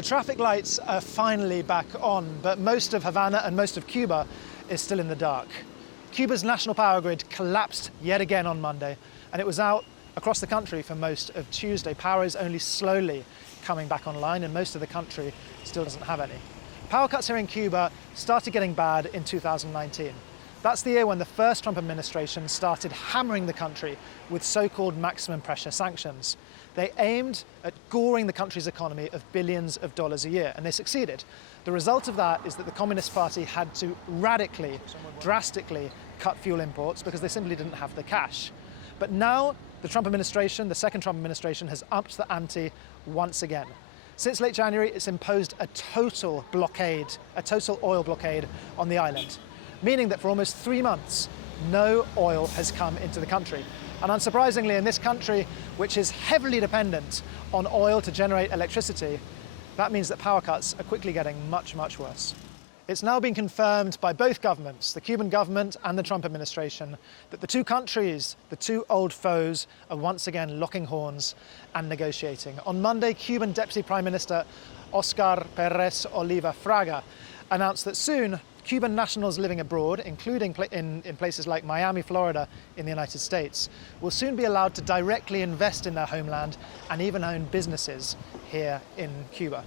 The traffic lights are finally back on, but most of Havana and most of Cuba is still in the dark. Cuba's national power grid collapsed yet again on Monday, and it was out across the country for most of Tuesday. Power is only slowly coming back online, and most of the country still doesn't have any. Power cuts here in Cuba started getting bad in 2019. That's the year when the first Trump administration started hammering the country with so-called maximum pressure sanctions. They aimed at goring the country's economy of billions of dollars a year, and they succeeded. The result of that is that the Communist Party had to radically, drastically cut fuel imports because they simply didn't have the cash. But now the Trump administration, the second Trump administration, has upped the ante once again. Since late January, it's imposed a total blockade, a total oil blockade on the island, meaning that for almost 3 months, no oil has come into the country. And unsurprisingly, in this country, which is heavily dependent on oil to generate electricity, that means that power cuts are quickly getting much, much worse. It's now been confirmed by both governments, the Cuban government and the Trump administration, that the two countries, the two old foes, are once again locking horns and negotiating. On Monday, Cuban Deputy Prime Minister Oscar Perez Oliva Fraga announced that soon Cuban nationals living abroad, including in places like Miami, Florida, in the United States, will soon be allowed to directly invest in their homeland and even own businesses here in Cuba.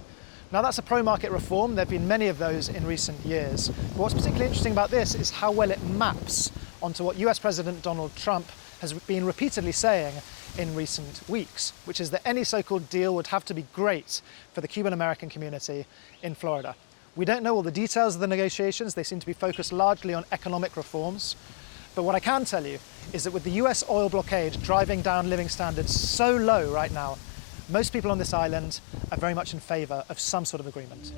Now, that's a pro-market reform. There have been many of those in recent years. But what's particularly interesting about this is how well it maps onto what US President Donald Trump has been repeatedly saying in recent weeks, which is that any so-called deal would have to be great for the Cuban-American community in Florida. We don't know all the details of the negotiations. They seem to be focused largely on economic reforms. But what I can tell you is that with the US oil blockade driving down living standards so low right now, most people on this island are very much in favour of some sort of agreement.